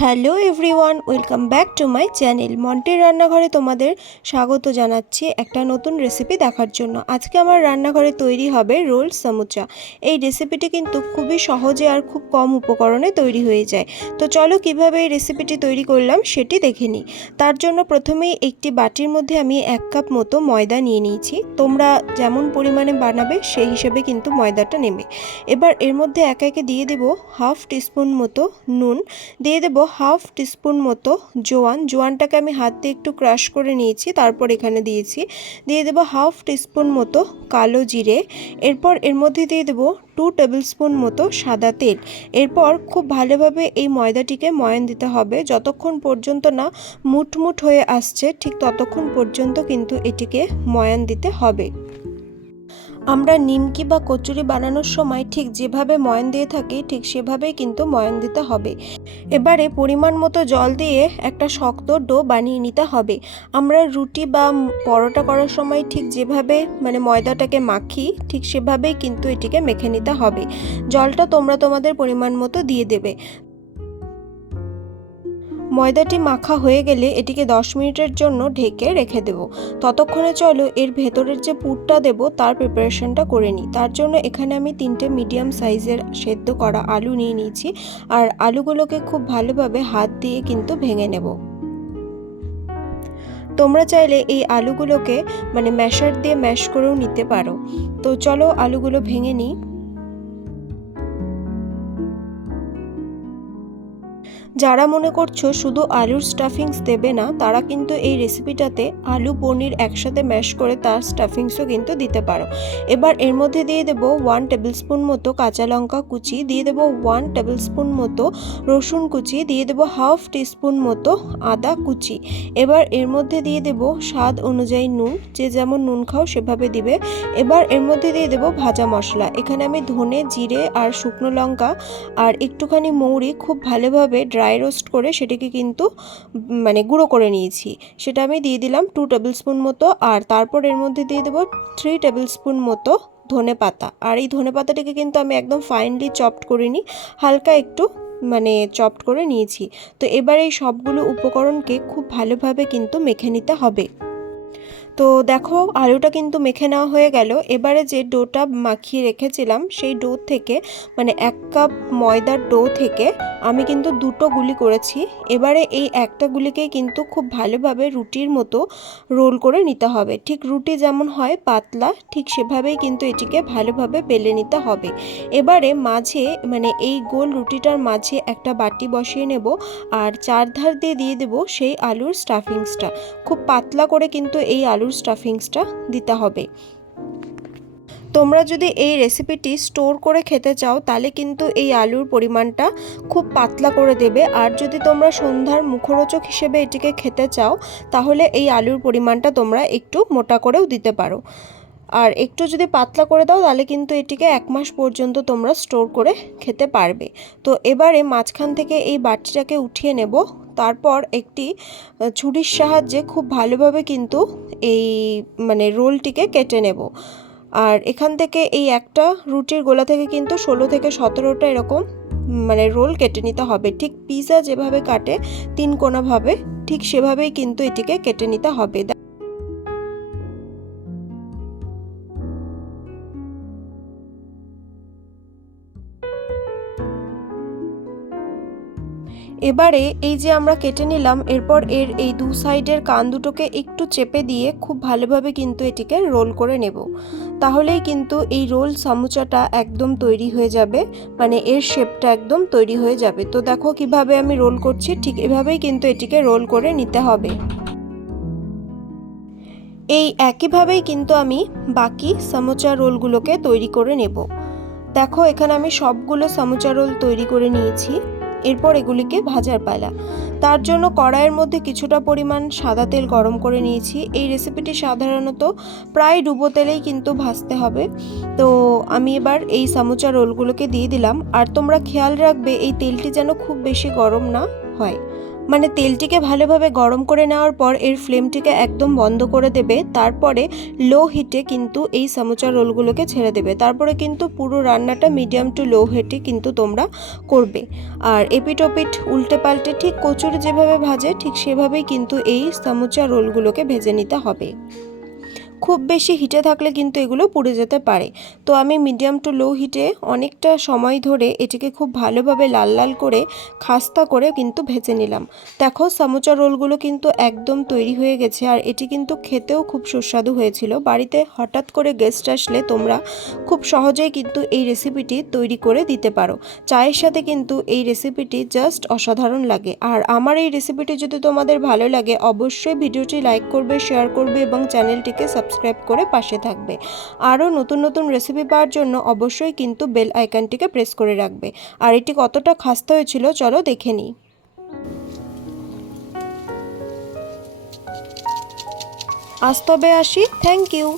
Hello everyone, welcome back to my channel. মন্টির রান্নাঘরে তোমাদের স্বাগত জানাচ্ছি একটা নতুন রেসিপি দেখার জন্য। আজকে আমার রান্নাঘরে তৈরি হবে রোল সামুচা। এই রেসিপিটি কিন্তু খুবই সহজে আর খুব কম উপকরণে তৈরি হয়ে যায়। তো চলো কিভাবে এই রেসিপিটি তৈরি করলাম সেটি দেখে নিই। তার জন্য প্রথমেই একটি বাটির মধ্যে আমি 1 কাপ মতো ময়দা নিয়ে নিয়েছি। তোমরা যেমন পরিমাণে বানাবে সেই হিসেবে কিন্তু ময়দাটা নেবে। এবার এর মধ্যে একে একে দিয়ে দেব হাফ টিস্পুন মতো নুন, দিয়ে দেব হাফ টিস্পুন মতো জোয়ানটাকে আমি হাত দিয়ে একটু ক্রাশ করে নিয়েছি, তারপর এখানে দিয়ে দেব হাফ টিস্পুন মতো কালো জিরে। এরপর এর মধ্যে দিয়ে দেব 2 টেবিল স্পুন মতো সাদা তেল। এরপর খুব ভালোভাবে এই ময়দাটিকে ময়ান দিতে হবে, যতক্ষণ পর্যন্ত না মুঠমুঠ হয়ে আসছে ঠিক ততক্ষণ পর্যন্ত কিন্তু এটিকে ময়ান দিতে হবে। আমরা নিমকি বা কচুরি বানানোর সময় ঠিক যেভাবে ময়ান দিয়ে থাকি ঠিক সেভাবেই কিন্তু ময়ান দিতে হবে। এবারে পরিমাণ মতো জল দিয়ে একটা শক্ত ডো বানিয়ে নিতে হবে। আমরা রুটি বা পরোটা করার সময় ঠিক যেভাবে ময়দাটাকে মাখি ঠিক সেভাবেই কিন্তু এটিকে মেখে নিতে হবে। জলটা তোমরা তোমাদের পরিমাণ মতো দিয়ে দেবে। ময়দাটি মাখা হয়ে গেলে এটিকে 10 মিনিটের জন্য ঢেকে রেখে দেব। ততক্ষণে চলো এর ভেতরের যে পুরটা দেব তার প্রিপারেশনটা করে নিই। তার জন্য এখানে আমি 3টে মিডিয়াম সাইজের সেদ্ধ করা আলু নিয়ে নিয়েছি, আর আলুগুলোকে খুব ভালোভাবে হাত দিয়ে কিন্তু ভেঙে নেব। তোমরা চাইলে এই আলুগুলোকে ম্যাশার দিয়ে ম্যাশ করেও নিতে পারো। তো চলো আলুগুলো ভেঙে নিই। যারা মনে করছো শুধু আলুর স্টাফিংস দেবে না, তারা কিন্তু এই রেসিপিটাতে আলু পনির একসাথে ম্যাশ করে তার স্টাফিংসও কিন্তু দিতে পারো। এবার এর মধ্যে দিয়ে দেবো 1 টেবিল স্পুন মতো কাঁচা লঙ্কা কুচি, দিয়ে দেবো 1 টেবিল স্পুন মতো রসুন কুচি, দিয়ে দেবো হাফ টিস্পুন মতো আদা কুচি। এবার এর মধ্যে দিয়ে দেবো স্বাদ অনুযায়ী নুন, যে যেমন নুন খাও সেভাবে দিবে। এবার এর মধ্যে দিয়ে দেবো ভাজা মশলা। এখানে আমি ধনে, জিরে আর শুকনো লঙ্কা আর একটুখানি মৌরি খুব ভালোভাবে ড্রাই রোস্ট করে সেটিকে কিন্তু গুঁড়ো করে নিয়েছি। সেটা আমি দিয়ে দিলাম 2 টেবিল স্পুন মতো। আর তারপর এর মধ্যে দিয়ে দেবো 3 টেবিল স্পুন মতো ধনে পাতা। আর এই ধনে পাতাটাকে কিন্তু আমি একদম ফাইনলি চপড করিনি, হালকা একটু চপড করে নিয়েছি। তো এবার এই সবগুলো উপকরণকে খুব ভালোভাবে কিন্তু মেখে নিতে হবে। তো দেখো আলুটা কিন্তু মেখে নেওয়া হয়ে গেল। এবারে যে ডোটা মাখিয়ে রেখেছিলাম সেই ডো থেকে 1 কাপ ময়দার ডো থেকে আমি কিন্তু 2টো গুলি করেছি। এবারে এই একটা গুলিকেই কিন্তু খুব ভালোভাবে রুটির মতো রোল করে নিতে হবে। ঠিক রুটি যেমন হয় পাতলা, ঠিক সেভাবেই কিন্তু এটিকে ভালোভাবে বেলে নিতে হবে। এবারে মাঝে এই গোল রুটিটার মাঝে একটা বাটি বসিয়ে নেব, আর চারধার দিয়ে দিয়ে দেবো সেই আলুর স্টাফিংসটা। খুব পাতলা করে কিন্তু এই আলুর স্টাফিংসটা দিতে হবে। তোমরা যদি এই রেসিপিটি স্টোর করে খেতে চাও তাহলে কিন্তু এই আলুর পরিমাণটা খুব পাতলা করে দেবে, আর যদি তোমরা সন্ধ্যার মুখরোচক হিসেবে এটিকে খেতে চাও তাহলে এই আলুর পরিমাণটা তোমরা একটু মোটা করেও দিতে পারো। আর একটু যদি পাতলা করে দাও তাহলে কিন্তু এটিকে 1 মাস পর্যন্ত তোমরা স্টোর করে খেতে পারবে। তো এবারে মাঝখান থেকে এই বাটিটাকে উঠিয়ে নেব, তারপর একটি ছুরির সাহায্যে খুব ভালোভাবে কিন্তু এই রোলটিকে কেটে নেব। আর এখান থেকে এই একটা রুটির গোলা থেকে কিন্তু 16 থেকে 17টা এরকম রোল কেটে নিতে হবে। ঠিক পিৎজা যেভাবে কাটে 3 কোণাভাবে, ঠিক সেভাবেই কিন্তু এটিকে কেটে নিতে হবে। এবারে এই যে আমরা কেটে নিলাম, এরপর এর এই 2 সাইডের কান দুটোকে একটু চেপে দিয়ে খুব ভালোভাবে কিন্তু এটিকে রোল করে নেব। তাহলেই কিন্তু এই রোল সামুচাটা একদম তৈরি হয়ে যাবে, এর শেপটা একদম তৈরি হয়ে যাবে। তো দেখো কিভাবে আমি রোল করছি, ঠিক এভাবেই কিন্তু এটিকে রোল করে নিতে হবে। এই একইভাবেই কিন্তু আমি বাকি সামোচা রোলগুলোকে তৈরি করে নেব। দেখো এখানে আমি সবগুলো সামোচা রোল তৈরি করে নিয়েছি। এরপর এগুলিকে ভাজার পালা। তার জন্য কড়াইয়ের মধ্যে কিছুটা পরিমাণ সাদা তেল গরম করে নিয়েছি। এই রেসিপিটি সাধারণত প্রায় ডুবো তেলেই কিন্তু ভাজতে হবে। তো আমি এবার এই সামোচা রোলগুলোকে দিয়ে দিলাম। আর তোমরা খেয়াল রাখবে এই তেলটি যেন খুব বেশি গরম না, হয়। মানে তেলটিকে ভালোভাবে গরম করে নেওয়ার পর এর ফ্লেমটিকে একদম বন্ধ করে দেবে, তারপরে লো হিটে কিন্তু এই সামোচা রোলগুলোকে ছেড়ে দেবে। তারপরে কিন্তু পুরো রান্নাটা মিডিয়াম টু লো হিটে কিন্তু তোমরা করবে। আর এপিট ওপিট উল্টে পাল্টে ঠিক কচুরি যেভাবে ভাজে ঠিক সেভাবেই কিন্তু এই সামোচা রোলগুলোকে ভেজে নিতে হবে। খুব বেশি হিটে থাকলে কিন্তু এগুলো পুড়ে যেতে পারে। তো আমি মিডিয়াম টু লো হিটে অনেকটা সময় ধরে এটিকে খুব ভালোভাবে লাল লাল করে খাস্তা করে কিন্তু ভেজে নিলাম। দেখো সামোচা রোলগুলো কিন্তু একদম তৈরি হয়ে গেছে, আর এটি কিন্তু খেতেও খুব সুস্বাদু হয়েছিল। বাড়িতে হঠাৎ করে গেস্ট আসলে তোমরা খুব সহজেই কিন্তু এই রেসিপিটি তৈরি করে দিতে পারো। চায়ের সাথে কিন্তু এই রেসিপিটি জাস্ট অসাধারণ লাগে। আর আমার এই রেসিপিটি যদি তোমাদের ভালো লাগে অবশ্যই ভিডিওটি লাইক করবে, শেয়ার করবে এবং চ্যানেলটিকে সাবস্ক্রাইব করে পাশে থাকবে। আরও নতুন নতুন রেসিপি পাওয়ার জন্য অবশ্যই কিন্তু বেল আইকনটিকে প্রেস করে রাখবে। আর এটি কতটা খাস্তা হয়েছিল চলো দেখে নিই। আজ তবে আসি, থ্যাংক ইউ।